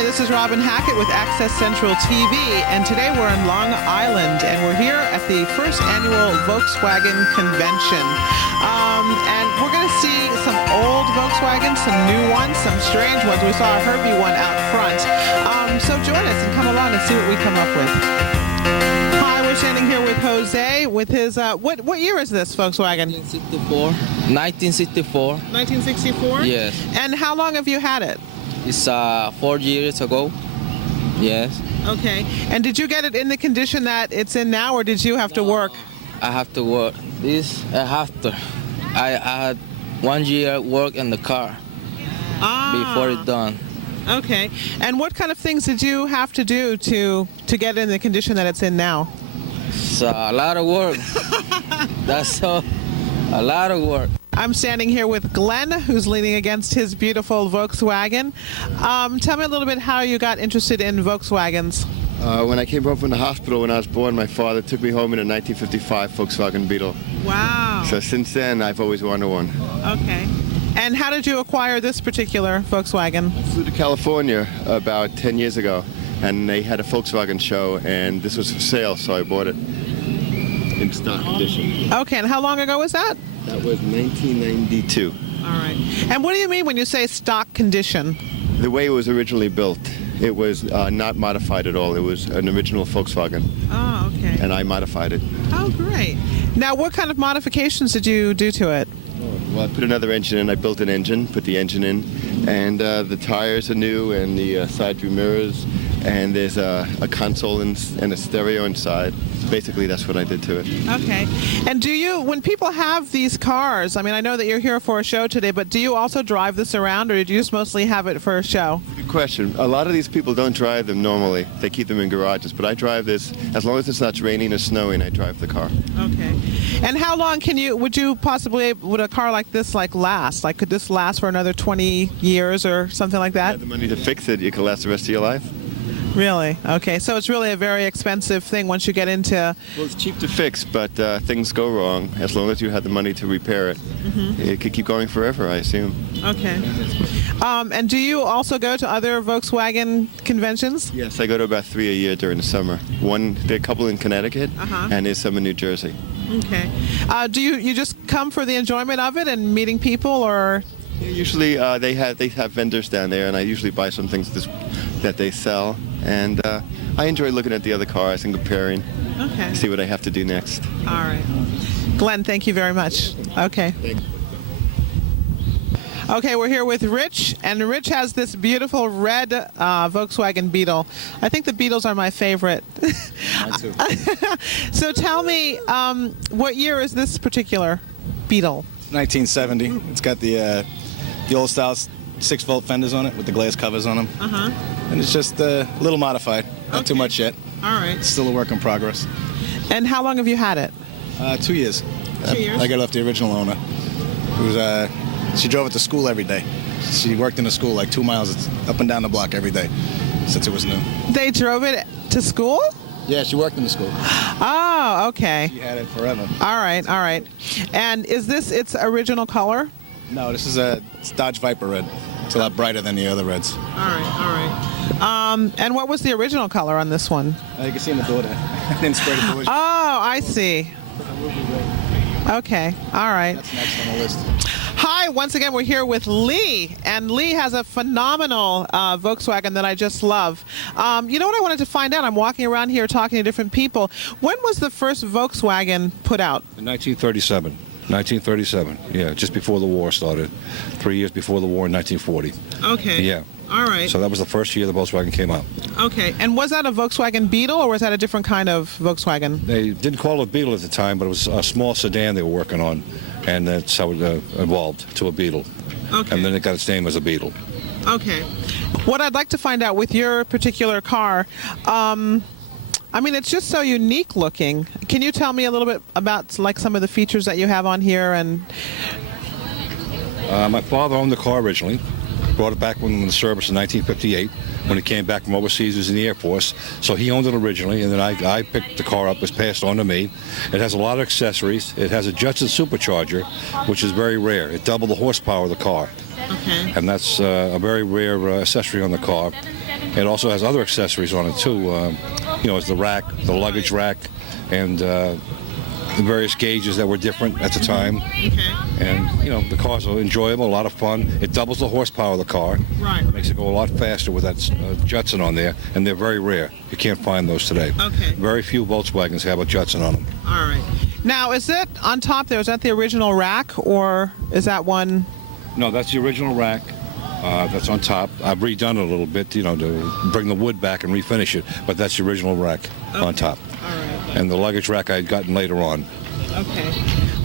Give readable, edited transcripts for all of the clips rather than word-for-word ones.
Hi, this is Robin Hackett with Access Central TV, and today we're in Long Island, and we're here at the first annual Volkswagen Convention. And we're going to see some old Volkswagens, some new ones, some strange ones. We saw a Herbie one out front. So join us and come along and see what we come up with. Hi, we're standing here with Jose with his, what year is this Volkswagen? 1964. 1964? Yes. And how long have you had it? It's 4 years ago. Yes. Okay. And did you get it in the condition that it's in now, or did you have to work? I have to work. I have to. I had 1 year work in the car before it's done. Okay. And what kind of things did you have to do to get it in the condition that it's in now? It's a lot of work. That's a lot of work. I'm standing here with Glenn, who's leaning against his beautiful Volkswagen. Tell me a little bit how you got interested in Volkswagens. When I came home from the hospital when I was born, my father took me home in a 1955 Volkswagen Beetle. Wow. So since then, I've always wanted one. Okay. And how did you acquire this particular Volkswagen? I flew to California about 10 years ago, and they had a Volkswagen show, and this was for sale, so I bought it in stock condition. Okay, and how long ago was that? That was 1992. All right. And what do you mean when you say stock condition? The way it was originally built, it was not modified at all. It was an original Volkswagen, Oh, okay. and I modified it. Oh, great. Now, what kind of modifications did you do to it? Well, I put another engine in. I built an engine, put the engine in, and the tires are new, and the side view mirrors, and there's a console and a stereo inside. Basically, that's what I did to it. Okay. And do you, when people have these cars, I mean, I know that you're here for a show today, but do you also drive this around, or did you just mostly have it for a show? Good question. A lot of these people don't drive them normally. They keep them in garages, but I drive this, as long as it's not raining or snowing, I drive the car. Okay. And how long would a car like this last? Like, could this last for another 20 years or something like If you that? have the money to fix it, you can last the rest of your life. Really? Okay. So it's really a very expensive thing once you get into... Well, it's cheap to fix, but things go wrong. As long as you have the money to repair it, it could keep going forever, I assume. Okay. And do you also go to other Volkswagen conventions? Yes, I go to about 3 a year during the summer. There are a couple in Connecticut, and there's some in New Jersey. Okay. Do you just come for the enjoyment of it and meeting people, or? Yeah, usually they have vendors down there, and I usually buy some things that they sell. And I enjoy looking at the other cars and comparing. Okay. See what I have to do next. All right. Glenn, thank you very much. Okay. Thanks. Okay, we're here with Rich, and Rich has this beautiful red Volkswagen Beetle. I think the Beetles are my favorite. Mine too. So tell me, what year is this particular Beetle? 1970. It's got the old style 6-volt fenders on it with the glass covers on them. And it's just a little modified. Not too much yet. All right. It's still a work in progress. And how long have you had it? 2 years. 2 years? I got it off the original owner. It was, she drove it to school every day. She worked in the school like 2 miles up and down the block every day since it was new. They drove it to school? Yeah, she worked in the school. Oh, okay. She had it forever. All right, all right. And is this its original color? No, this is it's Dodge Viper red. It's a lot brighter than the other reds. All right, all right. And what was the original color on this one? You can see in the door there. I didn't spray the doors. Oh, I see. Okay, all right. That's next on the list. Hi, once again, we're here with Lee, and Lee has a phenomenal Volkswagen that I just love. You know what I wanted to find out? I'm walking around here talking to different people. When was the first Volkswagen put out? In 1937. 1937, yeah, just before the war started. 3 years before the war in 1940. Okay. Yeah. All right. So that was the first year the Volkswagen came out. Okay. And was that a Volkswagen Beetle, or was that a different kind of Volkswagen? They didn't call it a Beetle at the time, but it was a small sedan they were working on, and that's how it evolved to a Beetle. Okay. And then it got its name as a Beetle. Okay. What I'd like to find out with your particular car, I mean, it's just so unique looking. Can you tell me a little bit about some of the features that you have on here? And my father owned the car originally. Brought it back when in the service in 1958. When he came back from overseas, he was in the Air Force. So he owned it originally, and then I picked the car up. It was passed on to me. It has a lot of accessories. It has a Judson supercharger, which is very rare. It doubled the horsepower of the car. Okay. and that's a very rare accessory on the car. It also has other accessories on it too. It's the rack, the luggage rack, and the various gauges that were different at the time. Okay. And the cars are enjoyable, a lot of fun. It doubles the horsepower of the car. Right. Makes it go a lot faster with that Judson on there, and they're very rare. You can't find those today. Okay. Very few Volkswagens have a Judson on them. All right. Now, is it on top there? Is that the original rack, or is that one? No, that's the original rack. That's on top. I've redone it a little bit, to bring the wood back and refinish it. But that's the original rack on top. All right. And the luggage rack I had gotten later on. Okay.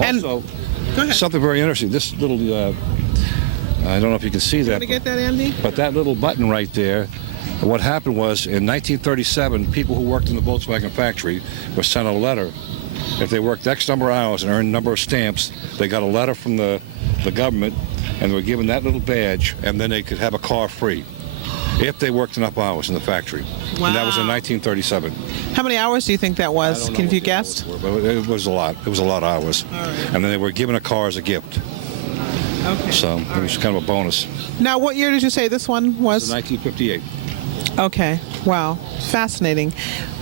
And Also, go ahead. something very interesting. This little, I don't know if you can see that. Want to get that, Andy? But that little button right there, what happened was in 1937, people who worked in the Volkswagen factory were sent a letter. If they worked X number of hours and earned a number of stamps, they got a letter from the government, and they were given that little badge, and then they could have a car free if they worked enough hours in the factory. Wow. And that was in 1937. How many hours do you think that I was? don't know Can what you the guess? hours were, but it was a lot. It was a lot of hours. All right. And then they were given a car as a gift. Okay. So it was kind of a bonus. Now, what year did you say this one was? 1958. Okay. Wow. Fascinating.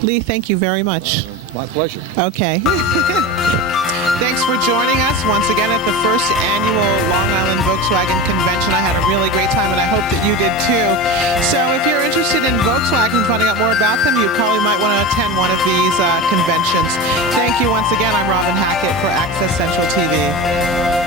Lee, thank you very much. My pleasure. Okay. Thanks for joining us once again at the first annual Long Island Volkswagen Convention. I had a really great time, and I hope that you did too. So if you're interested in Volkswagen, finding out more about them, you probably might want to attend one of these conventions. Thank you once again. I'm Robin Hackett for Access Central TV.